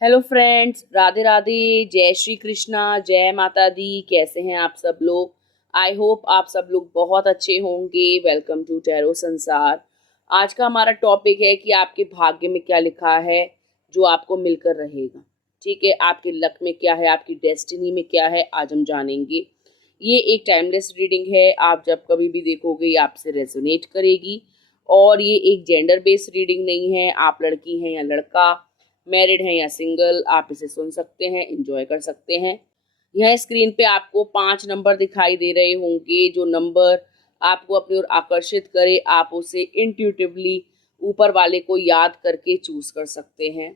Hello friends, Radhe Radhe, जय श्री कृष्णा, जय माता दी। कैसे हैं आप सब लोग? आई होप आप सब लोग बहुत अच्छे होंगे। वेलकम टू टैरो संसार। आज का हमारा टॉपिक है कि आपके भाग्य में क्या लिखा है जो आपको मिलकर रहेगा। ठीक है, आपके लक में क्या है, आपकी डेस्टिनी में क्या है, आज हम जानेंगे। ये एक टाइमलेस रीडिंग है। आप जब कभी भी देखोगे ये आपसे रेजोनेट करेगी। और ये एक जेंडर बेस्ड रीडिंग नहीं है। आप लड़की हैं या लड़का, मैरिड हैं या सिंगल, आप इसे सुन सकते हैं, एंजॉय कर सकते हैं। यह स्क्रीन पे आपको 5 नंबर दिखाई दे रहे होंगे। जो नंबर आपको अपनी ओर आकर्षित करे, आप उसे इंट्यूटिवली ऊपर वाले को याद करके चूज कर सकते हैं।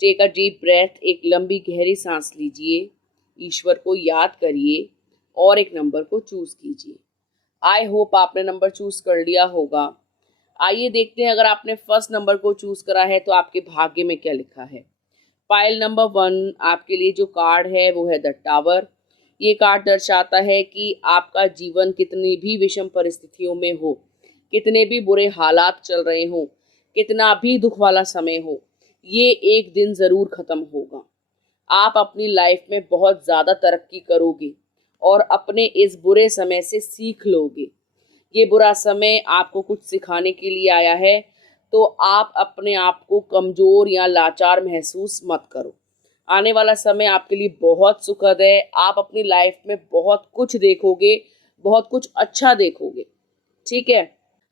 टेक अ डीप ब्रेथ, एक लंबी गहरी सांस लीजिए, ईश्वर को याद करिए और एक नंबर को चूज कीजिए। आई होप आपने नंबर चूज कर लिया होगा। आइए देखते हैं, अगर आपने फर्स्ट नंबर को चूज करा है तो आपके भाग्य में क्या लिखा है। पाइल नंबर 1, आपके लिए जो कार्ड है वो है द टावर। ये कार्ड दर्शाता है कि आपका जीवन कितनी भी विषम परिस्थितियों में हो, कितने भी बुरे हालात चल रहे हो, कितना भी दुख वाला समय हो, ये एक दिन ज़रूर ख़त्म होगा। आप अपनी लाइफ में बहुत ज़्यादा तरक्की करोगे और अपने इस बुरे समय से सीख लोगे। ये बुरा समय आपको कुछ सिखाने के लिए आया है, तो आप अपने आप को कमज़ोर या लाचार महसूस मत करो। आने वाला समय आपके लिए बहुत सुखद है। आप अपनी लाइफ में बहुत कुछ देखोगे, बहुत कुछ अच्छा देखोगे। ठीक है,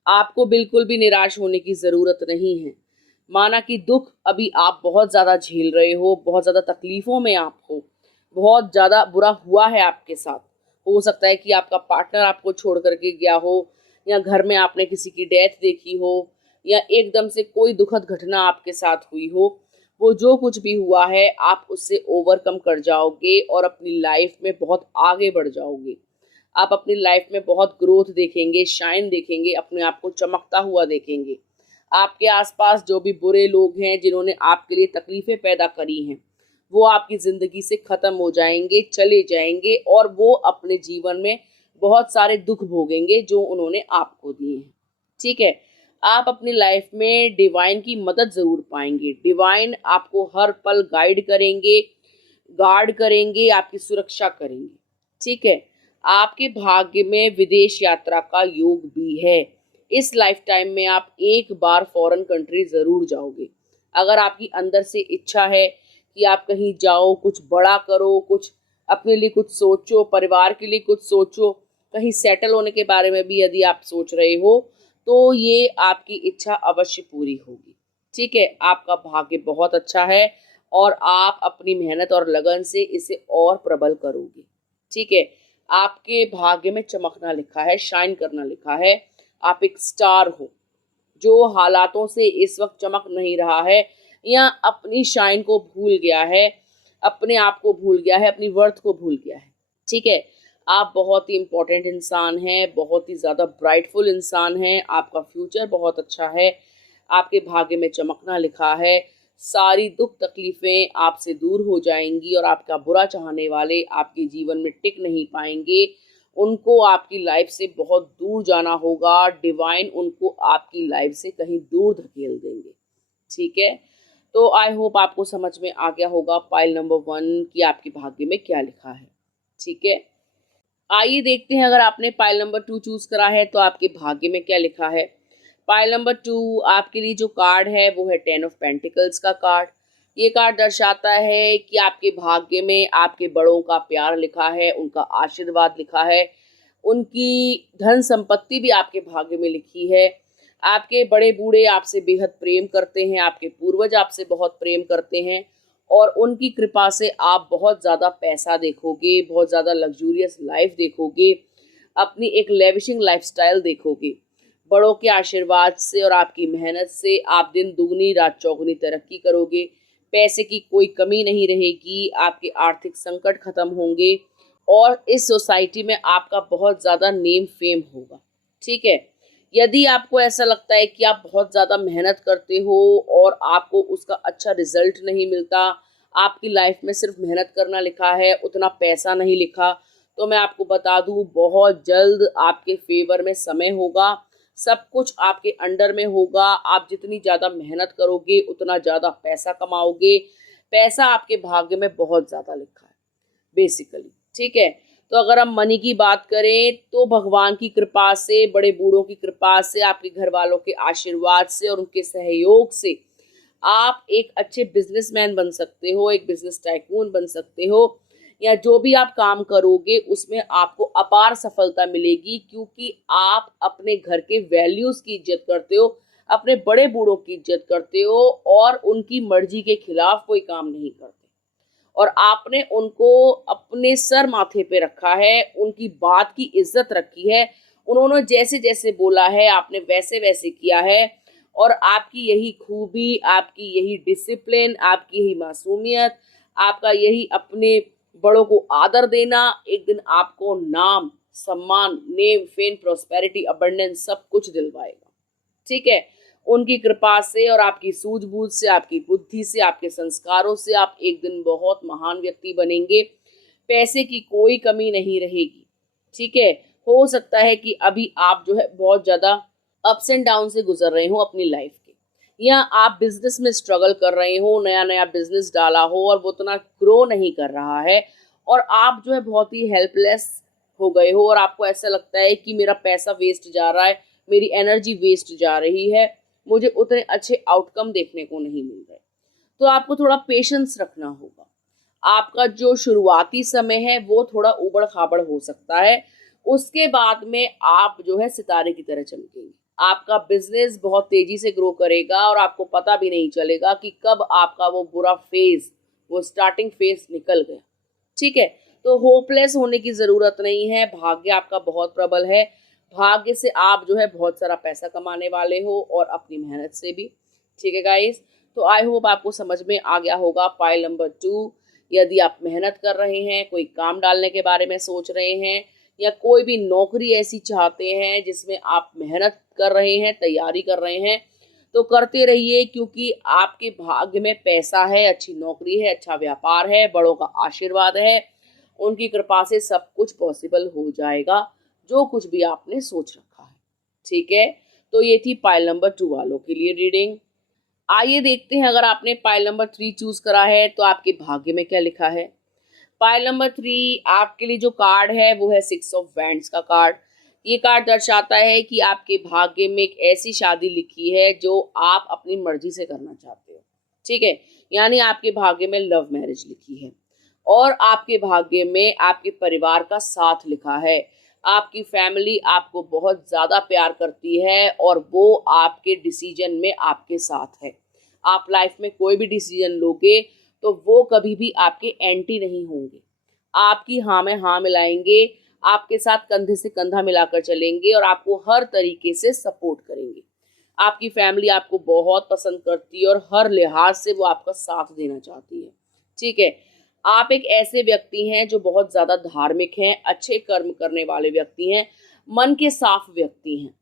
आपको बिल्कुल भी निराश होने की ज़रूरत नहीं है। माना कि दुख अभी आप बहुत ज़्यादा झेल रहे हो, बहुत ज़्यादा तकलीफ़ों में आप हो, बहुत ज़्यादा बुरा हुआ है आपके साथ। हो सकता है कि आपका पार्टनर आपको छोड़ करके गया हो, या घर में आपने किसी की डेथ देखी हो, या एकदम से कोई दुखद घटना आपके साथ हुई हो। वो जो कुछ भी हुआ है, आप उससे ओवरकम कर जाओगे और अपनी लाइफ में बहुत आगे बढ़ जाओगे। आप अपनी लाइफ में बहुत ग्रोथ देखेंगे, शाइन देखेंगे, अपने आप को चमकता हुआ देखेंगे। आपके आसपास जो भी बुरे लोग हैं जिन्होंने आपके लिए तकलीफ़ें पैदा करी हैं, वो आपकी ज़िंदगी से ख़त्म हो जाएंगे, चले जाएंगे, और वो अपने जीवन में बहुत सारे दुख भोगेंगे जो उन्होंने आपको दिए हैं। ठीक है, आप अपनी लाइफ में डिवाइन की मदद ज़रूर पाएंगे। डिवाइन आपको हर पल गाइड करेंगे, गार्ड करेंगे, आपकी सुरक्षा करेंगे। ठीक है, आपके भाग्य में विदेश यात्रा का योग भी है। इस लाइफ टाइम में आप एक बार फॉरेन कंट्री ज़रूर जाओगे। अगर आपकी अंदर से इच्छा है कि आप कहीं जाओ, कुछ बड़ा करो, कुछ अपने लिए कुछ सोचो, परिवार के लिए कुछ सोचो, कहीं सेटल होने के बारे में भी यदि आप सोच रहे हो, तो ये आपकी इच्छा अवश्य पूरी होगी। ठीक है, आपका भाग्य बहुत अच्छा है और आप अपनी मेहनत और लगन से इसे और प्रबल करोगे। ठीक है, आपके भाग्य में चमकना लिखा है, शाइन करना लिखा है। आप एक स्टार हो जो हालातों से इस वक्त चमक नहीं रहा है, या अपनी शाइन को भूल गया है, अपने आप को भूल गया है, अपनी वर्थ को भूल गया है। ठीक है, आप बहुत ही इम्पोर्टेंट इंसान हैं, बहुत ही ज़्यादा ब्राइटफुल इंसान हैं, आपका फ्यूचर बहुत अच्छा है। आपके भाग्य में चमकना लिखा है। सारी दुख तकलीफ़ें आपसे दूर हो जाएंगी और आपका बुरा चाहने वाले आपके जीवन में टिक नहीं पाएंगे। उनको आपकी लाइफ से बहुत दूर जाना होगा। डिवाइन उनको आपकी लाइफ से कहीं दूर धकेल देंगे। ठीक है, तो आई होप आपको समझ में आ गया होगा पाइल नंबर 1 कि आपके भाग्य में क्या लिखा है। ठीक है, आइए देखते हैं, अगर आपने पाइल नंबर 2 चूज करा है तो आपके भाग्य में क्या लिखा है। पाइल नंबर 2, आपके लिए जो कार्ड है वो है 10 ऑफ पेंटिकल्स का कार्ड। ये कार्ड दर्शाता है कि आपके भाग्य में आपके बड़ों का प्यार लिखा है, उनका आशीर्वाद लिखा है, उनकी धन संपत्ति भी आपके भाग्य में लिखी है। आपके बड़े बूढ़े आपसे बेहद प्रेम करते हैं, आपके पूर्वज आपसे बहुत प्रेम करते हैं, और उनकी कृपा से आप बहुत ज़्यादा पैसा देखोगे, बहुत ज़्यादा लग्जूरियस लाइफ देखोगे, अपनी एक लेविशिंग लाइफस्टाइल देखोगे। बड़ों के आशीर्वाद से और आपकी मेहनत से आप दिन दुगनी रात चौगुनी तरक्की करोगे। पैसे की कोई कमी नहीं रहेगी, आपके आर्थिक संकट खत्म होंगे, और इस सोसाइटी में आपका बहुत ज़्यादा नेम फेम होगा। ठीक है, यदि आपको ऐसा लगता है कि आप बहुत ज़्यादा मेहनत करते हो और आपको उसका अच्छा रिजल्ट नहीं मिलता, आपकी लाइफ में सिर्फ मेहनत करना लिखा है, उतना पैसा नहीं लिखा, तो मैं आपको बता दूं, बहुत जल्द आपके फेवर में समय होगा। सब कुछ आपके अंडर में होगा। आप जितनी ज़्यादा मेहनत करोगे उतना ज़्यादा पैसा कमाओगे। पैसा आपके भाग्य में बहुत ज़्यादा लिखा है बेसिकली, ठीक है। तो अगर हम मनी की बात करें तो भगवान की कृपा से, बड़े बूढ़ों की कृपा से, आपके घर वालों के आशीर्वाद से और उनके सहयोग से आप एक अच्छे बिजनेसमैन बन सकते हो, एक बिजनेस टाइकून बन सकते हो, या जो भी आप काम करोगे उसमें आपको अपार सफलता मिलेगी, क्योंकि आप अपने घर के वैल्यूज की इज्जत करते हो, अपने बड़े बूढ़ों की इज्जत करते हो और उनकी मर्जी के खिलाफ कोई काम नहीं करते। और आपने उनको अपने सर माथे पे रखा है, उनकी बात की इज्जत रखी है, उन्होंने जैसे जैसे बोला है आपने वैसे वैसे किया है। और आपकी यही खूबी, आपकी यही डिसिप्लिन, आपकी यही मासूमियत, आपका यही अपने बड़ों को आदर देना एक दिन आपको नाम, सम्मान, नेम, फेम, प्रॉस्पेरिटी, अबंडेंस सब कुछ दिलवाएगा, ठीक है। उनकी कृपा से और आपकी सूझबूझ से, आपकी बुद्धि से, आपके संस्कारों से आप एक दिन बहुत महान व्यक्ति बनेंगे। पैसे की कोई कमी नहीं रहेगी, ठीक है। हो सकता है कि अभी आप जो है बहुत ज़्यादा अप्स एंड डाउन से गुजर रहे हो अपनी लाइफ के, या आप बिजनेस में स्ट्रगल कर रहे हो, नया नया बिजनेस डाला हो और वो उतना ग्रो नहीं कर रहा है, और आप जो है बहुत ही हेल्पलेस हो गए हो और आपको ऐसा लगता है कि मेरा पैसा वेस्ट जा रहा है, मेरी एनर्जी वेस्ट जा रही है, मुझे उतने अच्छे आउटकम देखने को नहीं मिल रहे। तो आपको थोड़ा पेशेंस रखना होगा। आपका जो शुरुआती समय है वो थोड़ा उबड़ खाबड़ हो सकता है, उसके बाद में आप जो है सितारे की तरह चमकेंगे। आपका बिजनेस बहुत तेजी से ग्रो करेगा और आपको पता भी नहीं चलेगा कि कब आपका वो बुरा फेज, वो स्टार्टिंग फेज निकल गया, ठीक है। तो होपलेस होने की ज़रूरत नहीं है, भाग्य आपका बहुत प्रबल है, भाग्य से आप जो है बहुत सारा पैसा कमाने वाले हो और अपनी मेहनत से भी, ठीक है गाइस। तो आई होप आपको समझ में आ गया होगा पाइल नंबर 2। यदि आप मेहनत कर रहे हैं, कोई काम डालने के बारे में सोच रहे हैं, या कोई भी नौकरी ऐसी चाहते हैं जिसमें आप मेहनत कर रहे हैं, तैयारी कर रहे हैं, तो करते रहिए, क्योंकि आपके भाग्य में पैसा है, अच्छी नौकरी है, अच्छा व्यापार है, बड़ों का आशीर्वाद है, उनकी कृपा से सब कुछ पॉसिबल हो जाएगा, जो कुछ भी आपने सोच रखा है, ठीक है। तो ये थी पाइल नंबर 2 वालों के लिए रीडिंग। आइए देखते हैं, अगर आपने पाइल नंबर 3 चूज करा है तो आपके भाग्य में क्या लिखा है। पाइल नंबर 3 आपके लिए जो कार्ड है वो है 6 ऑफ वैंड्स का कार्ड। ये कार्ड दर्शाता है कि आपके भाग्य में एक ऐसी शादी लिखी है जो आप अपनी मर्जी से करना चाहते हो, ठीक है। यानी आपके भाग्य में लव मैरिज लिखी है, और आपके भाग्य में आपके परिवार का साथ लिखा है। आपकी फैमिली आपको बहुत ज़्यादा प्यार करती है और वो आपके डिसीजन में आपके साथ है। आप लाइफ में कोई भी डिसीजन लोगे तो वो कभी भी आपके एंटी नहीं होंगे, आपकी हाँ में हाँ मिलाएंगे, आपके साथ कंधे से कंधा मिलाकर चलेंगे और आपको हर तरीके से सपोर्ट करेंगे। आपकी फैमिली आपको बहुत पसंद करती है और हर लिहाज से वो आपका साथ देना चाहती है, ठीक है। आप एक ऐसे व्यक्ति हैं जो बहुत ज़्यादा धार्मिक हैं, अच्छे कर्म करने वाले व्यक्ति हैं, मन के साफ व्यक्ति हैं।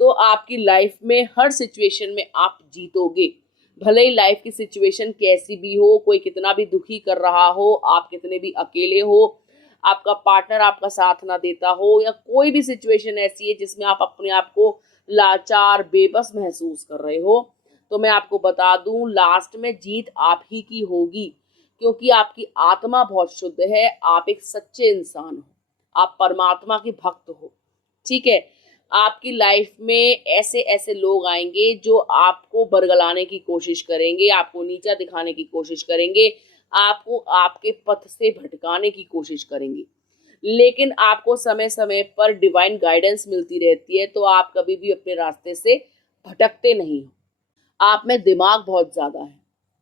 तो आपकी लाइफ में हर सिचुएशन में आप जीतोगे, भले ही लाइफ की सिचुएशन कैसी भी हो, कोई कितना भी दुखी कर रहा हो, आप कितने भी अकेले हो, आपका पार्टनर आपका साथ ना देता हो, या कोई भी सिचुएशन ऐसी है जिसमें आप अपने आप को लाचार, बेबस महसूस कर रहे हो, तो मैं आपको बता दूं लास्ट में जीत आप ही की होगी, क्योंकि आपकी आत्मा बहुत शुद्ध है, आप एक सच्चे इंसान हो, आप परमात्मा के भक्त हो, ठीक है। आपकी लाइफ में ऐसे ऐसे लोग आएंगे जो आपको बरगलाने की कोशिश करेंगे, आपको नीचा दिखाने की कोशिश करेंगे, आपको आपके पथ से भटकाने की कोशिश करेंगे, लेकिन आपको समय समय पर डिवाइन गाइडेंस मिलती रहती है, तो आप कभी भी अपने रास्ते से भटकते नहीं हो। आप में दिमाग बहुत ज़्यादा है,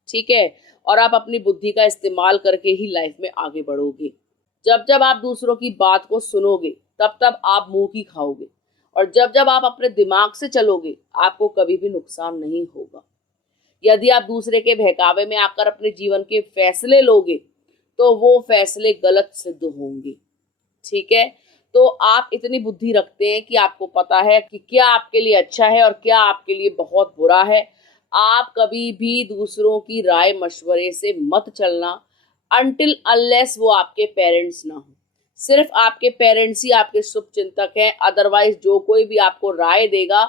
ठीक है, और आप अपनी बुद्धि का इस्तेमाल करके ही लाइफ में आगे बढ़ोगे। जब जब आप दूसरों की बात को सुनोगे तब तब आप मुंह की खाओगे, और जब जब आप अपने दिमाग से चलोगे आपको कभी भी नुकसान नहीं होगा। यदि आप दूसरे के बहकावे में आकर अपने जीवन के फैसले लोगे तो वो फैसले गलत सिद्ध होंगे, ठीक है। तो आप इतनी बुद्धि रखते हैं कि आपको पता है कि क्या आपके लिए अच्छा है और क्या आपके लिए बहुत बुरा है। आप कभी भी दूसरों की राय मशवरे से मत चलना, अनटिल अनलेस वो आपके पेरेंट्स ना हो। सिर्फ आपके पेरेंट्स ही आपके शुभ चिंतक हैं, अदरवाइज जो कोई भी आपको राय देगा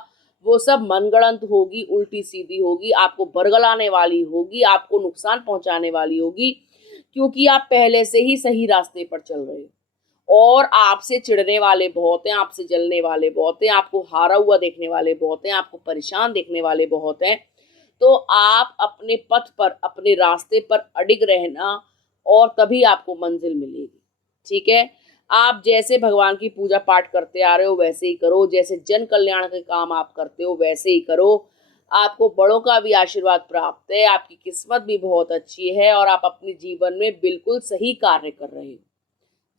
वो सब मनगढ़ंत होगी, उल्टी सीधी होगी, आपको बरगलाने वाली होगी, आपको नुकसान पहुंचाने वाली होगी, क्योंकि आप पहले से ही सही रास्ते पर चल रहे हो। और आपसे चिढ़ने वाले बहुत हैं, आपसे जलने वाले बहुत हैं, आपको हारा हुआ देखने वाले बहुत हैं, आपको परेशान देखने वाले बहुत हैं। तो आप अपने पथ पर, अपने रास्ते पर अडिग रहना, और तभी आपको मंजिल मिलेगी। ठीक है, आप जैसे भगवान की पूजा पाठ करते आ रहे हो वैसे ही करो, जैसे जन कल्याण के काम आप करते हो वैसे ही करो। आपको बड़ों का भी आशीर्वाद प्राप्त है, आपकी किस्मत भी बहुत अच्छी है, और आप अपने जीवन में बिल्कुल सही कार्य कर रहे हो।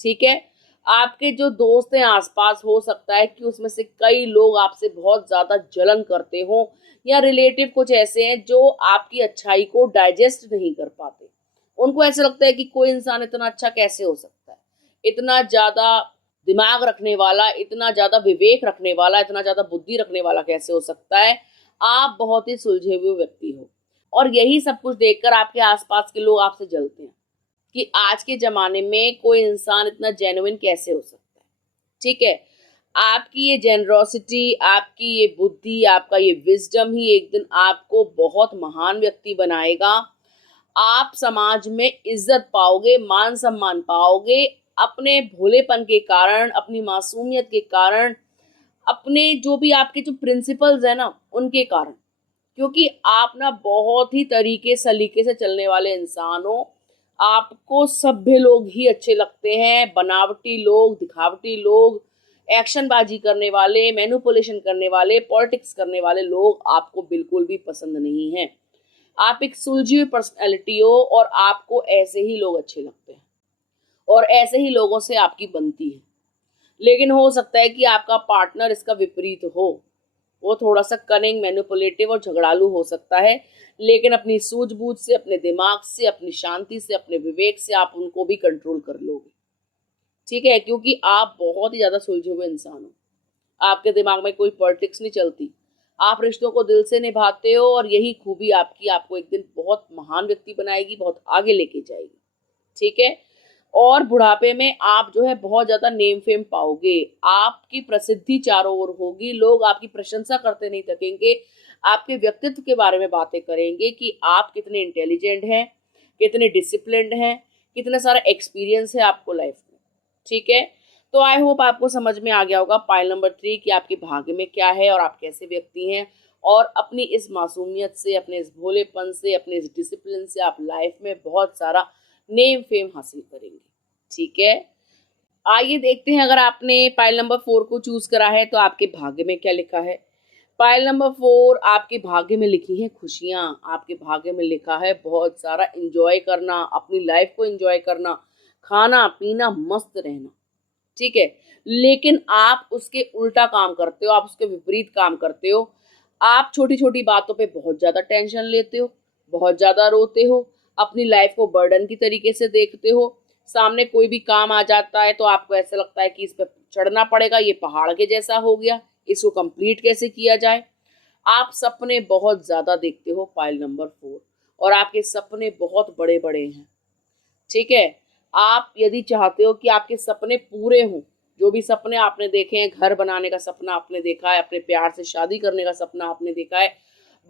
ठीक है, आपके जो दोस्त हैं आसपास, हो सकता है कि उसमें से कई लोग आपसे बहुत ज्यादा जलन करते हो, या रिलेटिव कुछ ऐसे हैं जो आपकी अच्छाई को डाइजेस्ट नहीं कर पाते। उनको ऐसा लगता है कि कोई इंसान इतना अच्छा कैसे हो सकता है, इतना ज्यादा दिमाग रखने वाला, इतना ज्यादा विवेक रखने वाला, इतना ज्यादा बुद्धि रखने वाला कैसे हो सकता है। आप बहुत ही सुलझे हुए व्यक्ति हो, और यही सब कुछ देखकर आपके आसपास के लोग आपसे जलते हैं कि आज के ज़माने में कोई इंसान इतना जेन्युइन कैसे हो सकता है। ठीक है, आपकी ये जेनरोसिटी, आपकी ये बुद्धि, आपका ये विजडम ही एक दिन आपको बहुत महान व्यक्ति बनाएगा। आप समाज में इज्जत पाओगे, मान सम्मान पाओगे, अपने भोलेपन के कारण, अपनी मासूमियत के कारण, अपने जो भी आपके जो प्रिंसिपल्स है ना उनके कारण, क्योंकि आप ना बहुत ही तरीके सलीके से चलने वाले इंसान हो। आपको सभ्य लोग ही अच्छे लगते हैं, बनावटी लोग, दिखावटी लोग, एक्शनबाजी करने वाले, मैनिपुलेशन करने वाले, पॉलिटिक्स करने वाले लोग आपको बिल्कुल भी पसंद नहीं हैं। आप एक सुलझी हुई पर्सनैलिटी हो, और आपको ऐसे ही लोग अच्छे लगते हैं, और ऐसे ही लोगों से आपकी बनती है। लेकिन हो सकता है कि आपका पार्टनर इसका विपरीत हो, वो थोड़ा सा कनिंग, मैनिपुलेटिव और झगड़ालू हो सकता है, लेकिन अपनी सूझबूझ से, अपने दिमाग से, अपनी शांति से, अपने विवेक से आप उनको भी कंट्रोल कर लोगे। ठीक है, क्योंकि आप बहुत ही ज्यादा सुलझे हुए इंसान हो, आपके दिमाग में कोई पॉलिटिक्स नहीं चलती, आप रिश्तों को दिल से निभाते हो, और यही खूबी आपकी आपको एक दिन बहुत महान व्यक्ति बनाएगी, बहुत आगे लेके जाएगी। ठीक है, और बुढ़ापे में आप जो है बहुत ज्यादा नेम फेम पाओगे, आपकी प्रसिद्धि चारों ओर होगी, लोग आपकी प्रशंसा करते नहीं थकेंगे, आपके व्यक्तित्व के बारे में बातें करेंगे कि आप कितने इंटेलिजेंट हैं, कितने डिसिप्लिन्ड हैं, कितना सारा एक्सपीरियंस है आपको लाइफ में। ठीक है, तो आई होप आपको समझ में आ गया होगा पाइल नंबर 3 कि आपके भाग्य में क्या है और आप कैसे व्यक्ति हैं, और अपनी इस मासूमियत से, अपने इस भोलेपन से, अपने इस डिसिप्लिन से आप लाइफ में बहुत सारा नेम फेम हासिल करेंगे। ठीक है, आइए देखते हैं, अगर आपने पाइल नंबर 4 को चूज करा है तो आपके भाग्य में क्या लिखा है। पाइल नंबर 4, आपके भाग्य में लिखी है खुशियां, आपके भाग्य में लिखा है बहुत सारा एंजॉय करना, अपनी लाइफ को एंजॉय करना, खाना पीना, मस्त रहना। ठीक है, लेकिन आप उसके उल्टा काम करते हो, आप उसके विपरीत काम करते हो। आप छोटी छोटी बातों पे बहुत ज्यादा टेंशन लेते हो, बहुत ज्यादा रोते हो, अपनी लाइफ को बर्डन की तरीके से देखते हो। सामने कोई भी काम आ जाता है तो आपको ऐसा लगता है कि इस पर चढ़ना पड़ेगा, ये पहाड़ के जैसा हो गया, इसको कंप्लीट कैसे किया जाए। आप सपने बहुत ज्यादा देखते हो, पाइल नंबर 4, और आपके सपने बहुत बड़े बड़े हैं। ठीक है, आप यदि चाहते हो कि आपके सपने पूरे हों, जो भी सपने आपने देखे हैं, घर बनाने का सपना आपने देखा है, अपने प्यार से शादी करने का सपना आपने देखा है,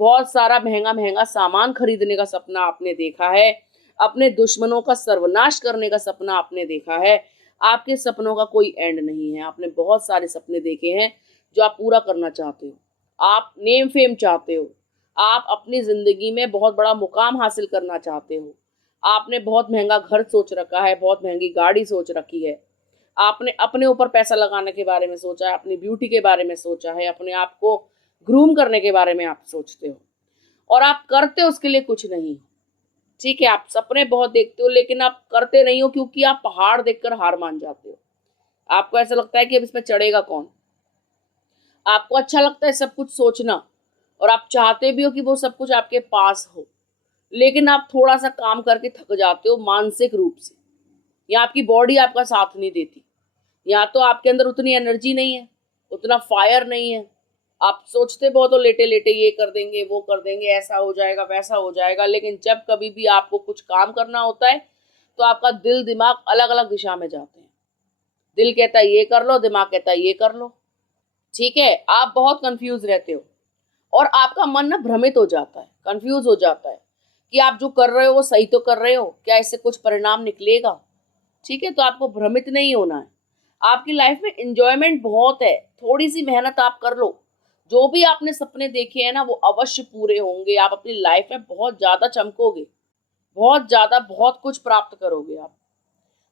बहुत सारा महंगा महंगा सामान खरीदने का सपना आपने देखा है, अपने दुश्मनों का सर्वनाश करने का सपना आपने देखा है, आपके सपनों का कोई एंड नहीं है। आपने बहुत सारे सपने देखे हैं जो आप पूरा करना चाहते हो। आप नेम फेम चाहते हो, आप अपनी जिंदगी में बहुत बड़ा मुकाम हासिल करना चाहते हो, आपने बहुत महंगा घर सोच रखा है, बहुत महंगी गाड़ी सोच रखी है, आपने अपने ऊपर पैसा लगाने के बारे में सोचा है, अपनी ब्यूटी के बारे में सोचा है, अपने आप को ग्रूम करने के बारे में आप सोचते हो, और आप करते हो उसके लिए कुछ नहीं। ठीक है, आप सपने बहुत देखते हो लेकिन आप करते नहीं हो, क्योंकि आप पहाड़ देखकर हार मान जाते हो। आपको ऐसा लगता है कि अब इस पर चढ़ेगा कौन। आपको अच्छा लगता है सब कुछ सोचना, और आप चाहते भी हो कि वो सब कुछ आपके पास हो, लेकिन आप थोड़ा सा काम करके थक जाते हो मानसिक रूप से, या आपकी बॉडी आपका साथ नहीं देती, या तो आपके अंदर उतनी एनर्जी नहीं है, उतना फायर नहीं है। आप सोचते बहुत हो, लेटे लेटे ये कर देंगे, वो कर देंगे, ऐसा हो जाएगा, वैसा हो जाएगा, लेकिन जब कभी भी आपको कुछ काम करना होता है तो आपका दिल दिमाग अलग अलग दिशा में जाते हैं। दिल कहता है ये कर लो, दिमाग कहता है ये कर लो। ठीक है, आप बहुत कंफ्यूज रहते हो, और आपका मन ना भ्रमित हो जाता है, कंफ्यूज हो जाता है कि आप जो कर रहे हो वो सही तो कर रहे हो, क्या इससे कुछ परिणाम निकलेगा। ठीक है, तो आपको भ्रमित नहीं होना है। आपकी लाइफ में एंजॉयमेंट बहुत है, थोड़ी सी मेहनत आप कर लो, जो भी आपने सपने देखे हैं ना वो अवश्य पूरे होंगे। आप अपनी लाइफ में बहुत ज्यादा चमकोगे, बहुत ज्यादा बहुत कुछ प्राप्त करोगे आप।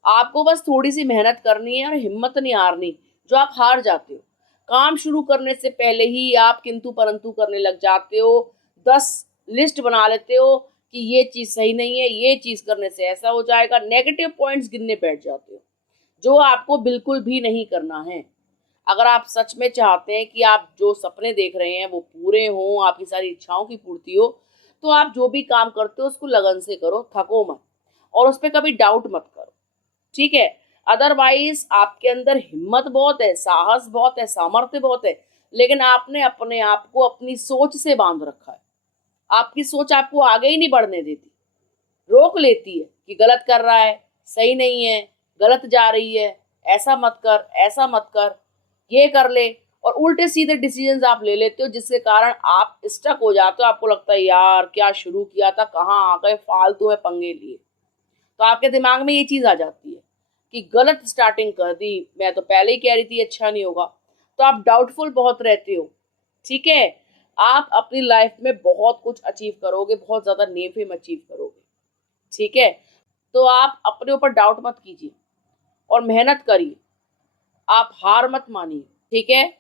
आपको बस थोड़ी सी मेहनत करनी है और हिम्मत नहीं हारनी। जो आप हार जाते हो, काम शुरू करने से पहले ही आप किंतु परंतु करने लग जाते हो, 10 लिस्ट बना लेते हो कि ये चीज सही नहीं है, ये चीज करने से ऐसा हो जाएगा, नेगेटिव पॉइंट्स गिनने बैठ जाते हो, जो आपको बिल्कुल भी नहीं करना है। अगर आप सच में चाहते हैं कि आप जो सपने देख रहे हैं वो पूरे हों, आपकी सारी इच्छाओं की पूर्ति हो, तो आप जो भी काम करते हो उसको लगन से करो, थको मत, और उस पर कभी डाउट मत करो। ठीक है, अदरवाइज आपके अंदर हिम्मत बहुत है, साहस बहुत है, सामर्थ्य बहुत है, लेकिन आपने अपने आप को अपनी सोच से बांध रखा है। आपकी सोच आपको आगे ही नहीं बढ़ने देती, रोक लेती है कि गलत कर रहा है, सही नहीं है, गलत जा रही है, ऐसा मत कर, ऐसा मत कर, ये कर ले, और उल्टे सीधे डिसीजंस आप ले लेते हो, जिसके कारण आप स्टक हो जाते हो। आपको लगता है यार क्या शुरू किया था, कहाँ आ गए, फालतू में पंगे लिए। तो आपके दिमाग में ये चीज आ जाती है कि गलत स्टार्टिंग कर दी, मैं तो पहले ही कह रही थी अच्छा नहीं होगा। तो आप डाउटफुल बहुत रहते हो। ठीक है, आप अपनी लाइफ में बहुत कुछ अचीव करोगे, बहुत ज्यादा नेम फेम अचीव करोगे। ठीक है, तो आप अपने ऊपर डाउट मत कीजिए और मेहनत करिए, आप हार मत मानिए। ठीक है,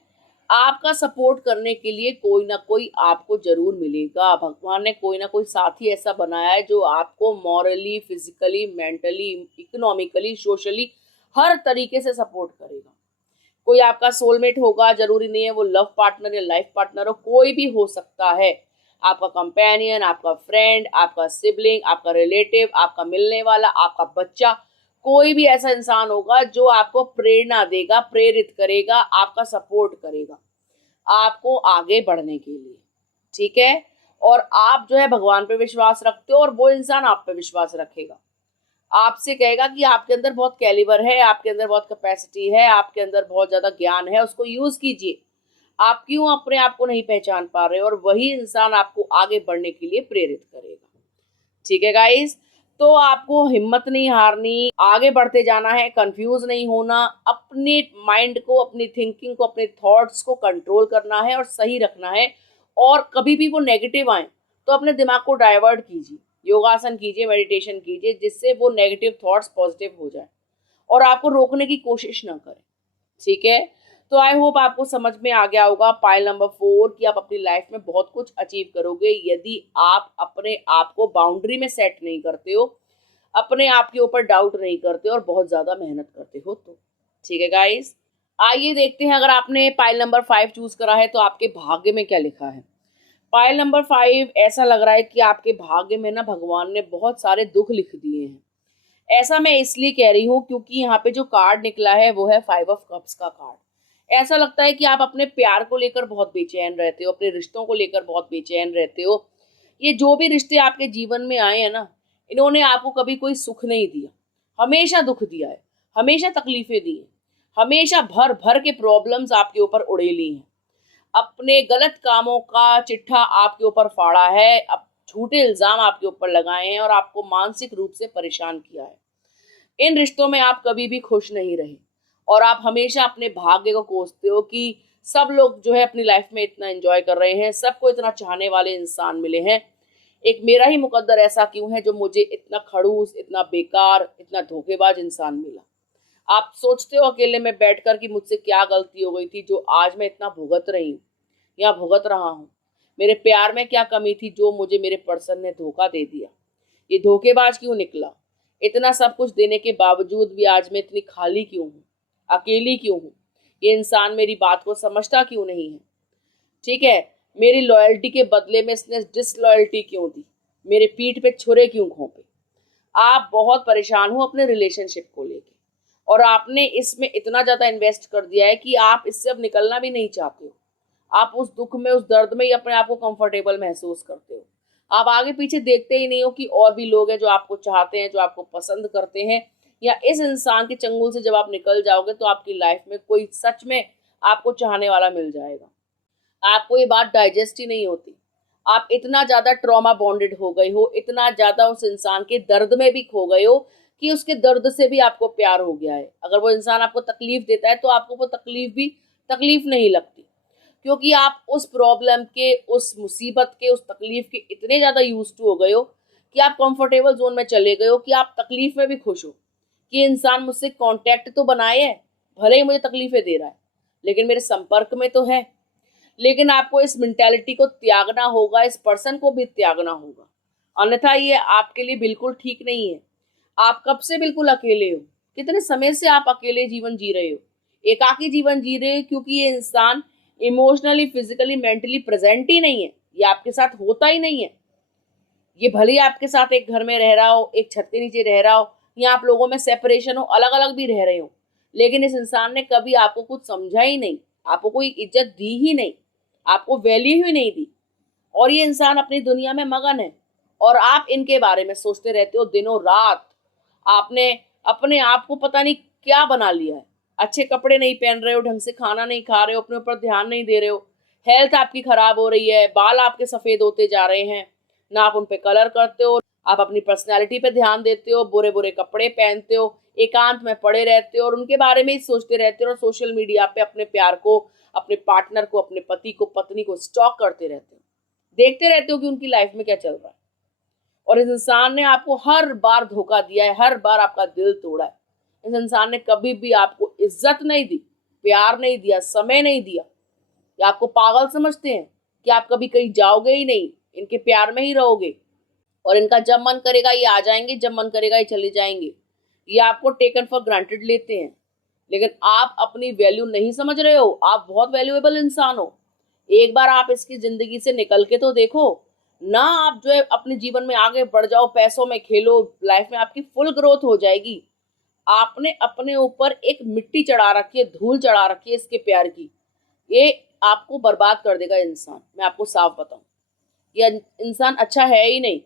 आपका सपोर्ट करने के लिए कोई ना कोई आपको जरूर मिलेगा। भगवान ने कोई ना कोई साथी ऐसा बनाया है जो आपको morally, physically, mentally, economically, socially हर तरीके से सपोर्ट करेगा। कोई आपका सोलमेट होगा, जरूरी नहीं है वो लव पार्टनर या लाइफ पार्टनर हो, कोई भी हो सकता है। आपका कंपेनियन, आपका फ्रेंड, आपका सिबलिंग, आपका रिलेटिव, आपका मिलने वाला, आपका बच्चा, कोई भी ऐसा इंसान होगा जो आपको प्रेरणा देगा, प्रेरित करेगा, आपका सपोर्ट करेगा आपको आगे बढ़ने के लिए। ठीक है, और आप जो है भगवान पे विश्वास रखते हो और वो इंसान आप पे विश्वास रखेगा, आपसे कहेगा कि आपके अंदर बहुत कैलिबर है, आपके अंदर बहुत कैपेसिटी है, आपके अंदर बहुत ज्यादा ज्ञान है, उसको यूज कीजिए। आप क्यों अपने आप को नहीं पहचान पा रहे हो, और वही इंसान आपको आगे बढ़ने के लिए प्रेरित करेगा। ठीक है गाइस, तो आपको हिम्मत नहीं हारनी, आगे बढ़ते जाना है, कंफ्यूज नहीं होना, अपने माइंड को, अपनी थिंकिंग को, अपने थॉट्स को कंट्रोल करना है और सही रखना है। और कभी भी वो नेगेटिव आए तो अपने दिमाग को डाइवर्ट कीजिए, योगासन कीजिए, मेडिटेशन कीजिए, जिससे वो नेगेटिव थॉट्स पॉजिटिव हो जाए और आपको रोकने की कोशिश ना करें। ठीक है, तो आई होप आपको समझ में आ गया होगा पाइल नंबर 4 कि आप अपनी लाइफ में बहुत कुछ अचीव करोगे यदि आप अपने आप को बाउंड्री में सेट नहीं करते हो, अपने आप के ऊपर डाउट नहीं करते और बहुत ज्यादा मेहनत करते हो तो। ठीक है गाइस, आइए देखते हैं, अगर आपने पाइल नंबर 5 चूज करा है तो आपके भाग्य में क्या लिखा है। पाइल नंबर 5, ऐसा लग रहा है कि आपके भाग्य में ना भगवान ने बहुत सारे दुख लिख दिए हैं। ऐसा मैं इसलिए कह रही हूँ क्योंकि यहाँ पे जो कार्ड निकला है वो है 5 ऑफ कप्स का कार्ड। ऐसा लगता है कि आप अपने प्यार को लेकर बहुत बेचैन रहते हो, अपने रिश्तों को लेकर बहुत बेचैन रहते हो। ये जो भी रिश्ते आपके जीवन में आए हैं ना, इन्होंने आपको कभी कोई सुख नहीं दिया, हमेशा दुख दिया है, हमेशा तकलीफें दी हैं, हमेशा भर भर के प्रॉब्लम्स आपके ऊपर उड़ेली हैं, अपने गलत कामों का चिट्ठा आपके ऊपर फाड़ा है, अब झूठे इल्जाम आपके ऊपर लगाए हैं और आपको मानसिक रूप से परेशान किया है। इन रिश्तों में आप कभी भी खुश नहीं रहे और आप हमेशा अपने भाग्य को कोसते हो कि सब लोग जो है अपनी लाइफ में इतना एंजॉय कर रहे हैं, सबको इतना चाहने वाले इंसान मिले हैं, एक मेरा ही मुकद्दर ऐसा क्यों है जो मुझे इतना खड़ूस, इतना बेकार, इतना धोखेबाज इंसान मिला। आप सोचते हो अकेले में बैठकर कि मुझसे क्या गलती हो गई थी जो आज मैं इतना भुगत रही हूँ या भुगत रहा हूँ। मेरे प्यार में क्या कमी थी जो मुझे मेरे पर्सन ने धोखा दे दिया। ये धोखेबाज क्यों निकला। इतना सब कुछ देने के बावजूद भी आज मैं इतनी खाली क्यों हूँ, अकेली क्यों हूँ। ये इंसान मेरी बात को समझता क्यों नहीं है। ठीक है, मेरी लॉयल्टी के बदले में इसने डिसलॉयल्टी क्यों दी, मेरे पीठ पे छुरे क्यों घोंपे। आप बहुत परेशान हो अपने रिलेशनशिप को लेके और आपने इसमें इतना ज्यादा इन्वेस्ट कर दिया है कि आप इससे अब निकलना भी नहीं चाहते हो। आप उस दुख में, उस दर्द में ही अपने आप को कंफर्टेबल महसूस करते हो। आप आगे पीछे देखते ही नहीं हो कि और भी लोग हैं जो आपको चाहते हैं, जो आपको पसंद करते हैं, या इस इंसान के चंगुल से जब आप निकल जाओगे तो आपकी लाइफ में कोई सच में आपको चाहने वाला मिल जाएगा। आपको ये बात डाइजेस्ट ही नहीं होती। आप इतना ज़्यादा ट्रॉमा बॉन्डेड हो गए हो, इतना ज़्यादा उस इंसान के दर्द में भी खो गए हो कि उसके दर्द से भी आपको प्यार हो गया है। अगर वो इंसान आपको तकलीफ देता है तो आपको वो तकलीफ भी तकलीफ नहीं लगती, क्योंकि आप उस प्रॉब्लम के, उस मुसीबत के, उस तकलीफ के इतने ज़्यादा यूज टू हो गए हो कि आप कंफर्टेबल जोन में चले गए हो कि आप तकलीफ में भी खुश हो कि इंसान मुझसे कांटेक्ट तो बनाए है, भले ही मुझे तकलीफें दे रहा है लेकिन मेरे संपर्क में तो है। लेकिन आपको इस मेंटालिटी को त्यागना होगा, इस पर्सन को भी त्यागना होगा, अन्यथा ये आपके लिए बिल्कुल ठीक नहीं है। आप कब से बिल्कुल अकेले हो, कितने समय से आप अकेले जीवन जी रहे हो, एकाकी जीवन जी रहे हो, क्योंकि ये इंसान इमोशनली, फिजिकली, मेंटली प्रेजेंट ही नहीं है, ये आपके साथ होता ही नहीं है। ये भले ही आपके साथ एक घर में रह रहा हो, एक छत के नीचे रह रहा हो, या आप लोगों में सेपरेशन हो, अलग अलग भी रह रहे हो, लेकिन इस इंसान ने कभी आपको कुछ समझा ही नहीं, आपको कोई इज्जत दी ही नहीं, आपको वैल्यू ही नहीं दी। और ये इंसान अपनी दुनिया में मगन है और आप इनके बारे में सोचते रहते हो दिनों रात। आपने अपने आप को पता नहीं क्या बना लिया है, अच्छे कपड़े नहीं पहन रहे हो, ढंग से खाना नहीं खा रहे हो, अपने ऊपर ध्यान नहीं दे रहे हो, हेल्थ आपकी खराब हो रही है, बाल आपके सफ़ेद होते जा रहे हैं, ना आप उन पे कलर करते हो, आप अपनी पर्सनैलिटी पे ध्यान देते हो, बुरे बुरे कपड़े पहनते हो, एकांत में पड़े रहते हो और उनके बारे में ही सोचते रहते हो और सोशल मीडिया पे अपने प्यार को, अपने पार्टनर को, अपने पति को, पत्नी को स्टॉक करते रहते हो, देखते रहते हो कि उनकी लाइफ में क्या चल रहा है। और इस इंसान ने आपको हर बार धोखा दिया है, हर बार आपका दिल तोड़ा है। इस इंसान ने कभी भी आपको इज्जत नहीं दी, प्यार नहीं दिया, समय नहीं दिया। ये आपको पागल समझते हैं कि आप कभी कहीं जाओगे ही नहीं, इनके प्यार में ही रहोगे और इनका जब मन करेगा ये आ जाएंगे, जब मन करेगा ये चले जाएंगे। ये आपको टेकन फॉर ग्रांटेड लेते हैं, लेकिन आप अपनी वैल्यू नहीं समझ रहे हो। आप बहुत वैल्यूएबल इंसान हो, एक बार आप इसकी जिंदगी से निकल के तो देखो ना। आप जो है अपने जीवन में आगे बढ़ जाओ, पैसों में खेलो, लाइफ में आपकी फुल ग्रोथ हो जाएगी। आपने अपने ऊपर एक मिट्टी चढ़ा रखी है, धूल चढ़ा रखी है इसके प्यार की। ये आपको बर्बाद कर देगा इंसान, मैं आपको साफ बताऊं। यह इंसान अच्छा है ही नहीं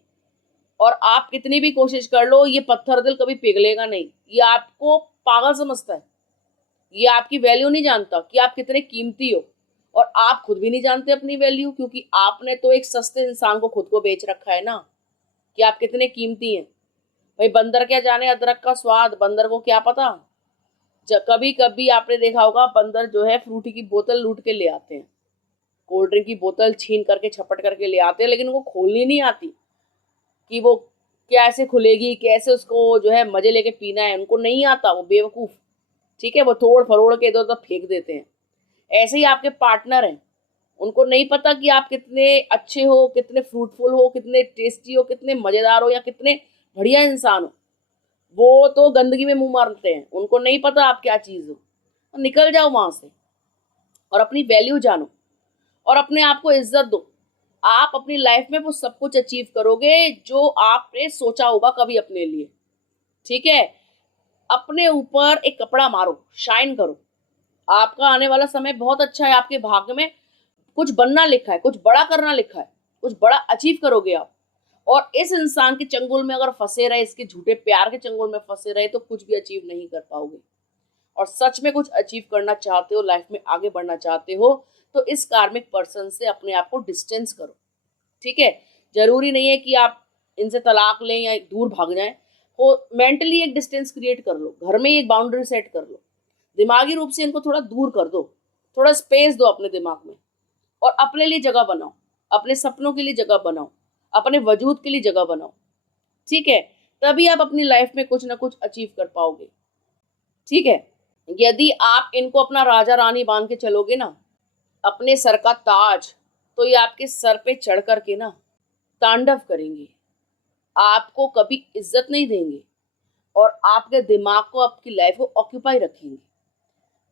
और आप कितनी भी कोशिश कर लो ये पत्थर दिल कभी पिघलेगा नहीं। ये आपको पागल समझता है, ये आपकी वैल्यू नहीं जानता कि आप कितने कीमती हो और आप खुद भी नहीं जानते अपनी वैल्यू, क्योंकि आपने तो एक सस्ते इंसान को खुद को बेच रखा है ना कि आप कितने कीमती हैं। भाई बंदर क्या जाने अदरक का स्वाद, बंदर को क्या पता। कभी कभी आपने देखा होगा बंदर जो है फ्रूटी की बोतल लूट के ले आते हैं, कोल्ड ड्रिंक की बोतल छीन करके झपट करके ले आते हैं, लेकिन उनको खोलनी नहीं आती कि वो कैसे खुलेगी, कैसे उसको जो है मजे लेके पीना है, उनको नहीं आता, वो बेवकूफ़। ठीक है, वो तोड़ फरोड़ के इधर उधर फेंक देते हैं। ऐसे ही आपके पार्टनर हैं, उनको नहीं पता कि आप कितने अच्छे हो, कितने फ्रूटफुल हो, कितने टेस्टी हो, कितने मज़ेदार हो या कितने बढ़िया इंसान हो। वो तो गंदगी में मुंह मारते हैं, उनको नहीं पता आप क्या चीज़ हो। तो निकल जाओ वहाँ से और अपनी वैल्यू जानो और अपने आप को इज्जत दो। आप अपनी लाइफ में वो सब कुछ अचीव करोगे जो आपने सोचा होगा कभी अपने लिए। ठीक है, अपने ऊपर एक कपड़ा मारो, शाइन करो। आपका आने वाला समय बहुत अच्छा है, आपके भाग्य में कुछ बनना लिखा है, कुछ बड़ा करना लिखा है, कुछ बड़ा अचीव करोगे आप। और इस इंसान के चंगुल में अगर फंसे रहे, इसके झूठे प्यार के चंगुल में फंसे रहे तो कुछ भी अचीव नहीं कर पाओगे। और सच में कुछ अचीव करना चाहते हो, लाइफ में आगे बढ़ना चाहते हो, तो इस कार्मिक पर्सन से अपने आप को डिस्टेंस करो। ठीक है, जरूरी नहीं है कि आप इनसे तलाक लें या दूर भाग जाएं। हो मेंटली एक डिस्टेंस क्रिएट कर लो, घर में एक बाउंड्री सेट कर लो, दिमागी रूप से इनको थोड़ा दूर कर दो, थोड़ा स्पेस दो अपने दिमाग में और अपने लिए जगह बनाओ, अपने सपनों के लिए जगह बनाओ, अपने वजूद के लिए जगह बनाओ। ठीक है, तभी आप अपनी लाइफ में कुछ ना कुछ अचीव कर पाओगे। ठीक है, यदि आप इनको अपना राजा रानी मान के चलोगे ना, अपने सर का ताज, तो ये आपके सर पे चढ़ करके ना तांडव करेंगे, आपको कभी इज्जत नहीं देंगे और आपके दिमाग को, आपकी लाइफ को ऑक्यूपाई रखेंगे।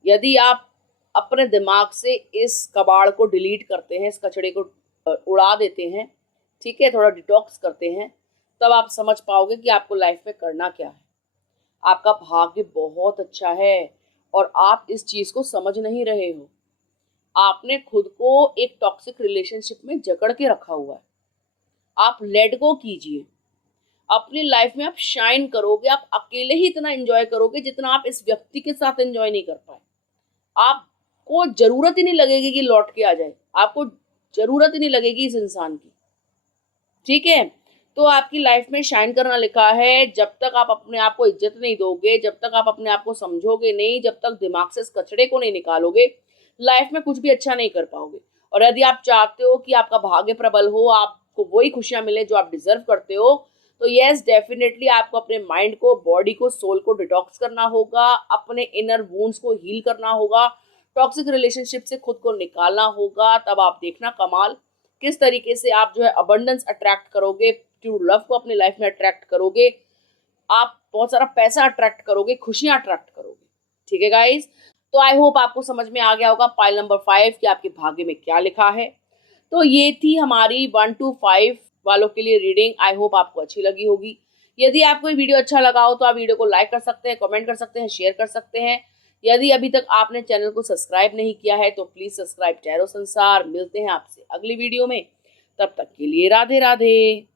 यदि आप अपने दिमाग से इस कबाड़ को डिलीट करते हैं, इस कचड़े को उड़ा देते हैं, ठीक है, थोड़ा डिटॉक्स करते हैं, तब आप समझ पाओगे कि आपको लाइफ में करना क्या है। आपका भाग्य बहुत अच्छा है और आप इस चीज़ को समझ नहीं रहे हो। आपने खुद को एक टॉक्सिक रिलेशनशिप में जकड़ के रखा हुआ है। आप लेट गो कीजिए, अपनी लाइफ में आप शाइन करोगे। आप अकेले ही इतना एंजॉय करोगे जितना आप इस व्यक्ति के साथ एंजॉय नहीं कर पाए। आपको जरूरत ही नहीं लगेगी कि लौट के आ जाए। आपको जरूरत ही नहीं लगेगी इस इंसान की। ठीक है, तो आपकी लाइफ में शाइन करना लिखा है। जब तक आप अपने आप को इज्जत नहीं दोगे, जब तक आप अपने आप को समझोगे नहीं, जब तक दिमाग से इस कचड़े को नहीं निकालोगे, लाइफ में कुछ भी अच्छा नहीं कर पाओगे। और यदि आप चाहते हो कि आपका भाग्य प्रबल हो, आपको वही खुशियां मिले जो आप डिजर्व करते हो, तो यस डेफिनेटली आपको अपने माइंड को, बॉडी को, सोल को डिटॉक्स करना होगा, अपने इनर वुंड्स को हील करना होगा, टॉक्सिक रिलेशनशिप से खुद को निकालना होगा। तब आप देखना कमाल किस तरीके से आप जो है अबंडेंस अट्रैक्ट करोगे, ट्रू लव को अपनी लाइफ में अट्रैक्ट करोगे, आप बहुत सारा पैसा अट्रैक्ट करोगे, खुशियां अट्रैक्ट करोगे। ठीक है गाइस, तो आई होप आपको समझ में आ गया होगा पाइल नंबर 5 कि आपके भाग्य में क्या लिखा है। तो ये थी हमारी 1 to 5 वालों के लिए रीडिंग। आई होप आपको अच्छी लगी होगी। यदि आपको ये वीडियो अच्छा लगा हो तो आप वीडियो को लाइक कर सकते हैं, कमेंट कर सकते हैं, शेयर कर सकते हैं। यदि अभी तक आपने चैनल को सब्सक्राइब नहीं किया है तो प्लीज सब्सक्राइब टैरो संसार। मिलते हैं आपसे अगली वीडियो में, तब तक के लिए राधे राधे।